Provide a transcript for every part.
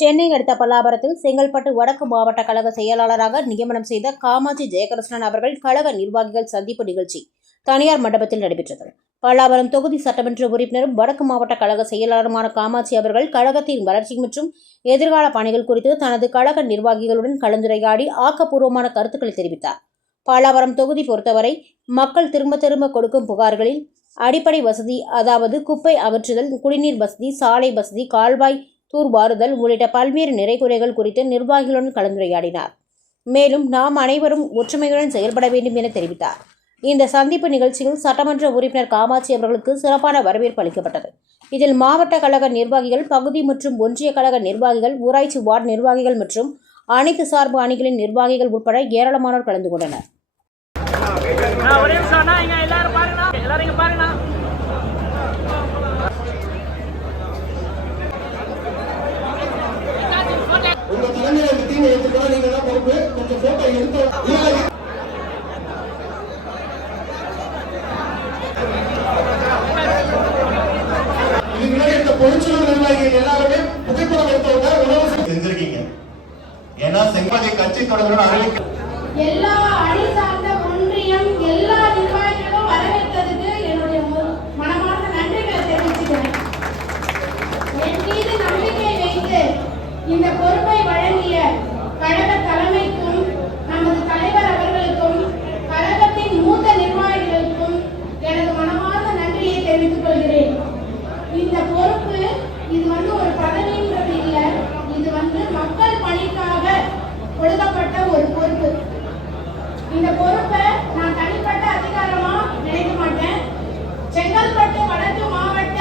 சென்னை அடுத்த பல்லாவரத்தில் செங்கல்பட்டு வடக்கு மாவட்ட கழக செயலாளராக நியமனம் செய்த காமாட்சி ஜெயகிருஷ்ணன் அவர்கள் கழக நிர்வாகிகள் சந்திப்பு நிகழ்ச்சி தனியார் மண்டபத்தில் நடைபெற்றது. பல்லாவரம் தொகுதி சட்டமன்ற உறுப்பினரும் வடக்கு மாவட்ட கழக செயலாளருமான காமாட்சி அவர்கள் கழகத்தின் வளர்ச்சி மற்றும் எதிர்கால பணிகள் குறித்து தனது கழக நிர்வாகிகளுடன் கலந்துரையாடி ஆக்கப்பூர்வமான கருத்துக்களை தெரிவித்தார். பல்லாவரம் தொகுதி பொறுத்தவரை மக்கள் திரும்ப கொடுக்கும் புகார்களில் அடிப்படை வசதி, அதாவது குப்பை அகற்றுதல், குடிநீர் வசதி, சாலை வசதி, கால்வாய் தூர்வாறுதல் உள்ளிட்ட பல்வேறு நிறைகுறைகள் குறித்து நிர்வாகிகளுடன் கலந்துரையாடினார். மேலும் நாம் அனைவரும் ஒற்றுமையுடன் செயல்பட வேண்டும் என தெரிவித்தார். இந்த சந்திப்பு நிகழ்ச்சியில் சட்டமன்ற உறுப்பினர் காமாட்சி அவர்களுக்கு சிறப்பான வரவேற்பு அளிக்கப்பட்டது. இதில் மாவட்ட கழக நிர்வாகிகள், பகுதி மற்றும் ஒன்றிய கழக நிர்வாகிகள், ஊராட்சி வார்டு நிர்வாகிகள் மற்றும் அனைத்து சார்பு அணிகளின் நிர்வாகிகள் உட்பட ஏராளமானோர் கலந்து கொண்டனர். ஏன்னா செங்கோட்டை கட்சி தொடர்புடன் அறிவிக்க எல்லா அணி சார்ந்த ஒன்றியம் எல்லா நிர்வாகிகளும் வரவேற்றதுக்கு என்னுடைய மனமார்ந்த நன்றிகளை தெரிவிச்சுக்கிறேன். என் மீது நம்பிக்கை வைத்து இந்த பொறுப்பை வழங்கிய கழக தலைமைக்கும், நமது தலைவர் அவர்களுக்கும், கழகத்தின் மூத்த நிர்வாகிகளுக்கும் எனது மனமார்ந்த நன்றியை தெரிவித்துக் கொள்கிறேன். இந்த பொறுப்பு இது ஒரு பதவின்றது இல்லை, இது மக்கள் பணிக்காக கொடுக்கப்பட்ட ஒரு பொறுப்பு. இந்த பொறுப்பை நான் தனிப்பட்ட அதிகாரமா நினைக்க மாட்டேன். செங்கல்பட்டு வடக்கு மாவட்ட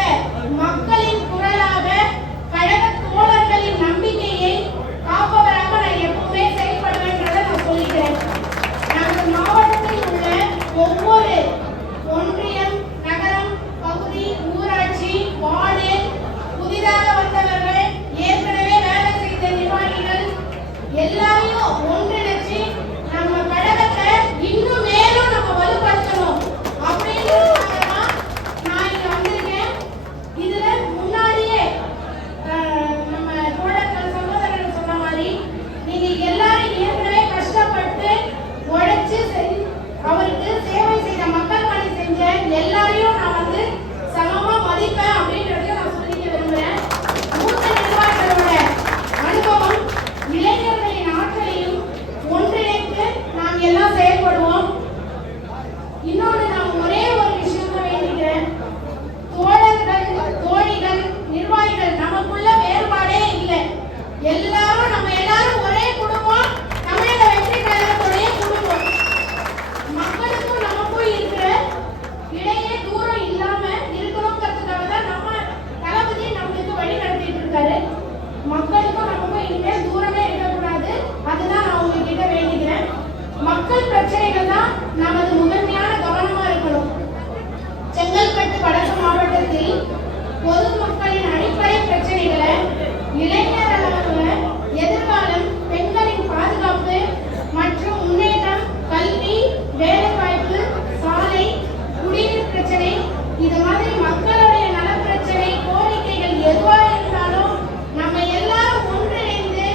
மக்களின் குரலாக, கழக தோழர்களின் நம்பிக்கையை காப்பவராக நான் எப்பவுமே செயல்படுவேன்றதை நான் சொல்லிக்கிறேன். நமது மாவட்டத்தில் உள்ள ஒவ்வொரு ஒன்றியம், நகரம், பகுதி, ஊராட்சி, வார்டு, புதிதாக வந்தவர்கள், ஏற்கனவே வேலை செய்த நிர்வாகிகள் எல்லாரையும் ஒன்றிணைச்சு நம்ம கழகத்தை இன்னும் மேலும் நம்ம வலுப்படுத்தணும் அப்படின்றதுக்காக நான் இங்க வந்திருக்கேன். இதுல முன்னாடியே நம்ம தோழர்கள் சகோதரர்கள் சொன்ன மாதிரி நீங்க எல்லாரும் ஏற்கனவே கஷ்டப்பட்டு உழைச்சு அவருக்கு சேவை செய்த, மக்கள் பணி செஞ்ச எல்லாரையும் நான் சமமா மதிப்பேன் அப்படின்றதையும் நான் சொல்லிக்க விரும்புறேன். மூத்த நிர்வாகிகளோட அனுபவம், இளைஞர்களின் ஆற்றலையும் ஒன்றிணைத்து நாம் எல்லாம் செயல்படுவோம். இன்னொன்று நான் ஒரே ஒரு விஷயம் தான் வேண்டிக்கிறேன். தோழர்கள், தோழிகள், நிர்வாகிகள் நமக்குள்ள வேறுபாடே இல்லை. நம்ம எல்லாரும் ஒரே குடும்பம், தமிழக வெற்றி கழகத்துடைய குடும்பம். மக்களுக்கும் நமக்கும் இருக்கிற இடையே தூரம் இல்லாம இருக்கணுங்கிறதுக்காக தான் நம்ம தளபதி நம்மளுக்கு வழி நடத்திட்டு இருக்காரு. மக்களுக்கும் நமக்கும் இனிமேல் தூரமே இருக்கக்கூடாது. அதுதான் நான் உங்ககிட்ட வேண்டிக்கிறேன். மக்கள் பிரச்சனைகள் தான் நமது முதன்மையான கவனமா இருக்கணும். செங்கல்பட்டு வடக்கு மாவட்டத்தில் பொதுமக்களின் அடிப்படை பிரச்சனைகளை, இளைஞர் அளவுல எதிர்காலம், பெண்களின் பாதுகாப்பு மற்றும் முன்னேற்றம், கல்வி, வேலைவாய்ப்பு, சாலை, குடிநீர் பிரச்சனை, இது மாதிரி மக்களுடைய நல பிரச்சனை, கோரிக்கைகள் எதுவாக இருந்தாலும் நம்ம எல்லாரும் ஒன்றிணைந்து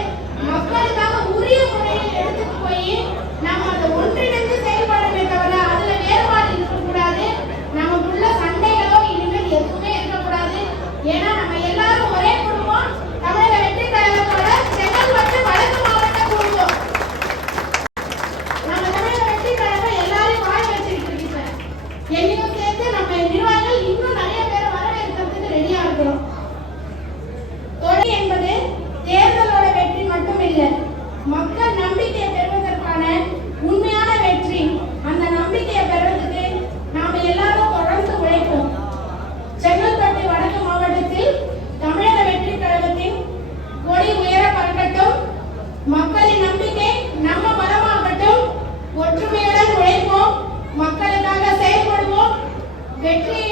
மக்களுக்காக உரிய முறையில் எடுத்துட்டு போய் நம்ம அதை ஒன்றிணைந்து செயல்படவே தவிர அதுல வேறுபாடு இருக்கக்கூடாது. நமக்குள்ள சண்டைகளோ இனிமேல் எதுவுமே இருக்கக்கூடாது. ஏன்னா நம்ம எல்லாரும் ஒரே குடும்பம், தமிழக வெற்றி கழகத்தோட செங்கல்பட்டு வடக்கு மாவட்ட குடும்பம். நம்ம தமிழக வெற்றி கழகம் எல்லாரையும் வாய் வச்சுக்கிட்டு இருக்கு. என்னையும் சேர்த்து நம்ம நிர்வாகிகள் இன்னும் நிறைய பேர் வரவேற்கிறதுக்கு ரெடியா இருக்கிறோம். தொழில் என்பது தேர்தலோட வெற்றி மட்டும் இல்லை, மக்கள் நம்பிக்கையை பெறுவதற்கான உண்மையான வெற்றி. அந்த நம்பிக்கையை பெறுவதற்கு நாம எல்லாரும் தொடர்ந்து உழைப்போம். செங்கல்பட்டு வடக்கு மாவட்டத்தில் தமிழக வெற்றி கழகத்தின் கொடி உயர பறக்கட்டும். மக்களின் நம்பிக்கை நம்ம பலமாகட்டும். ஒற்றுமையுடன் உழைப்போம், மக்களுக்காக செயல்படுவோம். வெற்றி